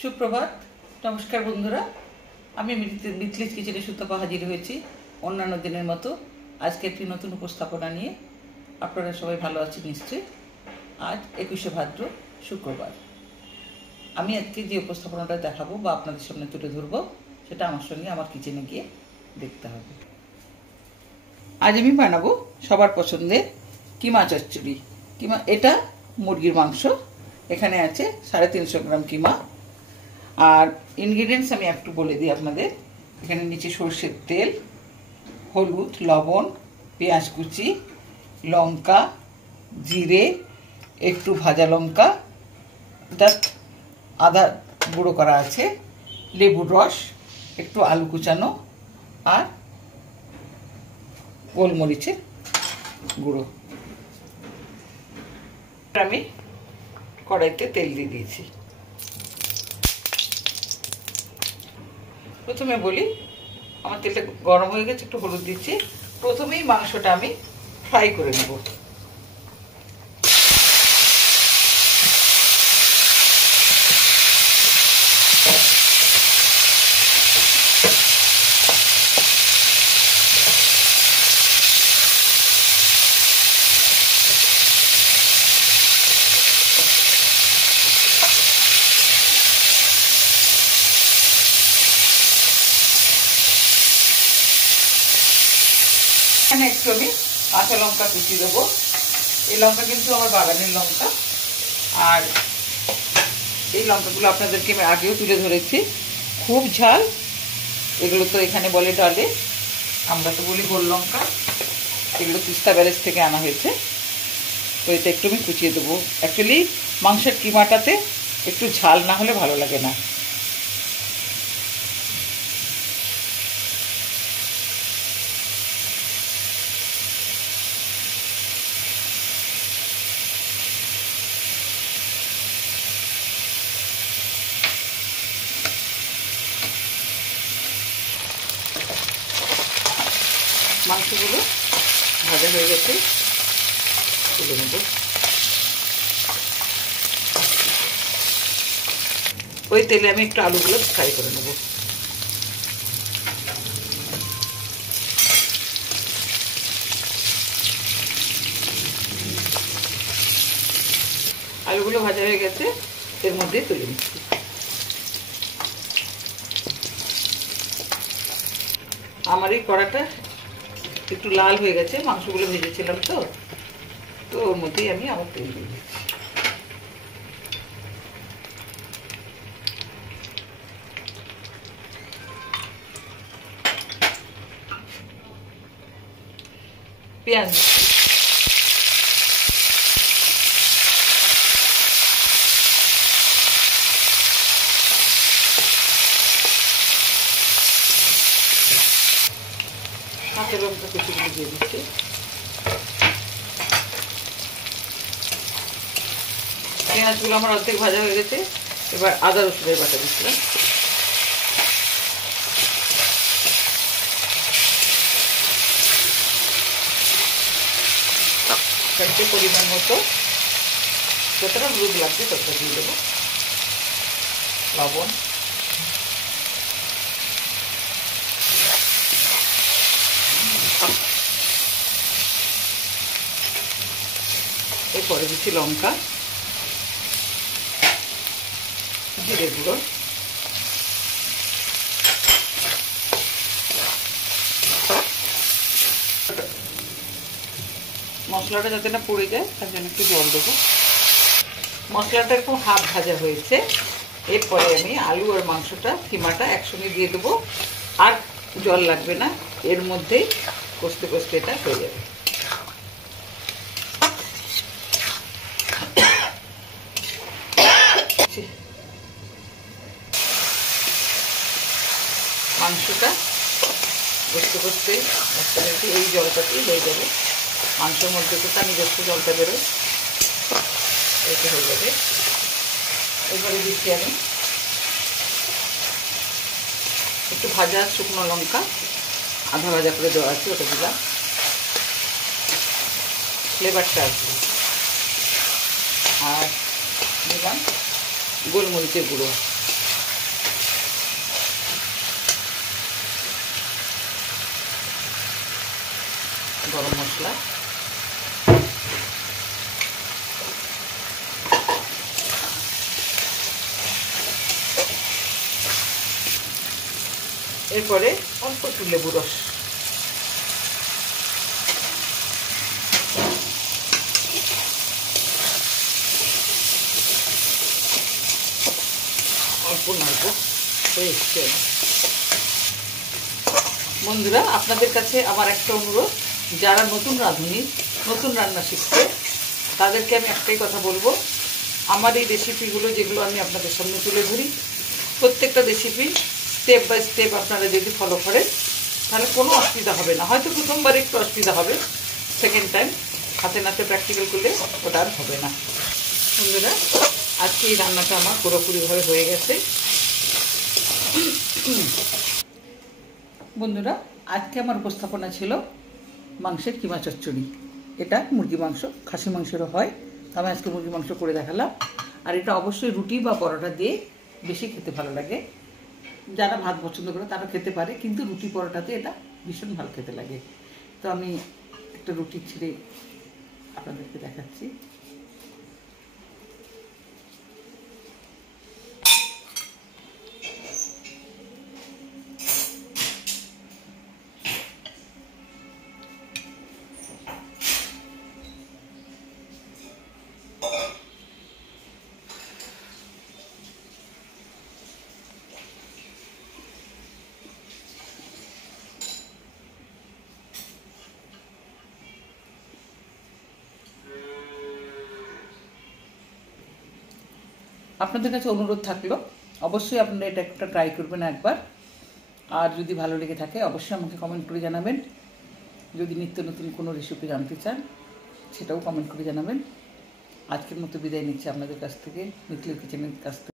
সুপ্রভাত, নমস্কার বন্ধুরা। আমি মিথিলিস কিচেনে সুতপা হাজির হয়েছি অন্যান্য দিনের মতো। আজকে একটি নতুন উপস্থাপনা নিয়ে। আপনারা সবাই ভালো আছেন নিশ্চয়ই। আজ 21শে ভাদ্র, শুক্রবার। আমি আজকে যে উপস্থাপনাটা দেখাবো বা আপনাদের সামনে তুলে ধরবো, সেটা আমার সঙ্গে আমার কিচেনে গিয়ে দেখতে হবে। আজ আমি বানাবো সবার পছন্দের কিমা চচ্চড়ি। এটা মুরগির মাংস, এখানে আছে 350 গ্রাম কিমা। আর ইনগ্রিডিয়েন্টস আমি একটু বলে দিই আপনাদের। এখানে নিচে সরষের তেল, হলুদ, লবণ, পেঁয়াজ কুচি, লঙ্কা, জিরে, একটু ভাজা লঙ্কা, জাস্ট আদা গুঁড়ো করা আছে, লেবুর রস, একটু আলু কুচানো আর গোলমরিচের গুঁড়ো। আমি কড়াইতে তেল দিয়ে দিয়েছি। প্রথমে বলি, আমার তেলটা গরম হয়ে গেছে, একটু হলুদ দিচ্ছি। প্রথমেই মাংসটা আমি ফ্রাই করে নেব। এখানে একটু আমি কাঁচা লঙ্কা কুচি দেবো। এই লঙ্কা কিন্তু আমার বাগানের লঙ্কা। আর এই লঙ্কাগুলো আপনাদেরকে আমি আগেও তুলে ধরেছি, খুব ঝাল। এগুলো তো এখানে বলে ডালে, আমরা তো বলি গোল লঙ্কা। এগুলো তিস্তা ব্যারেজ থেকে আনা হয়েছে। তো এটা একটু আমি কুচিয়ে দেবো। অ্যাকচুয়ালি মাংসের কিমাটাতে একটু ঝাল না হলে ভালো লাগে না। মাংসগুলো ভাজা হয়ে গেছে, তুলে নেব। ওই তেলে আমি একটু আলুগুলো ফ্রাই করে নেব। আলুগুলো ভাজা হয়ে গেছে, এর মধ্যেই তুলে নিচ্ছি। আমার এই কড়াটা একটু লাল হয়ে গেছে, মাংসগুলো ভেজেছিলাম তো ওর মধ্যেই আমি আবার তেল দিয়ে দিচ্ছি। পেঁয়াজ কাঁচা লঙ্কা কুচিগুলো দিয়ে দিচ্ছি। পেঁয়াজগুলো আমার অর্ধেক ভাজা হয়ে গেছে। এবার আদা রসুনের বাটা দিচ্ছিলাম। পরিমাণ মতো যতটা হলুদ লাগছে ততটা দিয়ে দেবো, লবণ, এরপরে দিচ্ছি লঙ্কা, জিরে গুঁড়ো, মশলাটা যাতে না পুড়ে যায় তার জন্য একটু জল দেবো। মশলাটা একটু হাফ ভাজা হয়েছে। এরপরে আমি আলু আর মাংসটা, কিমাটা একসঙ্গে দিয়ে দেবো। আর জল লাগবে না, এর মধ্যেই কষতে কষতে এটা হয়ে যাবে। মাংসটা কষতে কষতে এই জলটাতেই হয়ে যাবে। মাংসের মধ্যে তো তার নিজস্ব জলটা বেরোয়, এটা হয়ে যাবে। এবারে দিচ্ছি আমি একটু ভাজা শুকনো লঙ্কা, আধা ভাজা করে দেওয়া আছে, ওটা দিলাম, ফ্লেভারটা আসবে। আর দিলাম গোলমরিচের গুঁড়ো। গরম মশলা, এরপরে অল্প একটু লেবু রস, অল্প নাড়বো। হয়ে এসছে। বন্ধুরা, আপনাদের কাছে আমার একটা অনুরোধ, যারা নতুন রাঁধুনি, নতুন রান্না শিখছে, তাদেরকে আমি একটাই কথা বলবো, আমার এই রেসিপিগুলো যেগুলো আমি আপনাদের সামনে তুলে ধরি, প্রত্যেকটা রেসিপি স্টেপ বাই স্টেপ আপনারা যদি ফলো করেন তাহলে কোনো অসুবিধা হবে না। হয়তো প্রথমবার একটু অসুবিধা হবে, সেকেন্ড টাইম হাতে নাতে প্র্যাকটিক্যাল করলে ওটা আর হবে না। বন্ধুরা, আজকে এই রান্নাটা আমার পুরোপুরিভাবে হয়ে গেছে। বন্ধুরা, আজকে আমার উপস্থাপনা ছিল মাংসের কিমা চচ্চড়ি। এটা মুরগি মাংস, খাসি মাংসেরও হয়, আমি আজকে মুরগি মাংস করে দেখালাম। আর এটা অবশ্যই রুটি বা পরোটা দিয়ে বেশি খেতে ভালো লাগে। যারা ভাত পছন্দ করে তারা খেতে পারে, কিন্তু রুটি পরোটাতে এটা ভীষণ ভালো খেতে লাগে। তো আমি একটা রুটি ছিঁড়ে আপনাদেরকে দেখাচ্ছি। আপনাদের কাছে অনুরোধ থাকলো, অবশ্যই আপনারা এটা একটা ট্রাই করবেন একবার। আর যদি ভালো লেগে থাকে অবশ্যই আমাকে কমেন্ট করে জানাবেন। যদি নিত্য নতুন কোনো রেসিপি জানতে চান সেটাও কমেন্ট করে জানাবেন। আজকের মতো বিদায় নিচ্ছি আপনাদের কাছ থেকে, মিথিলা কিচেনের কাছ থেকে।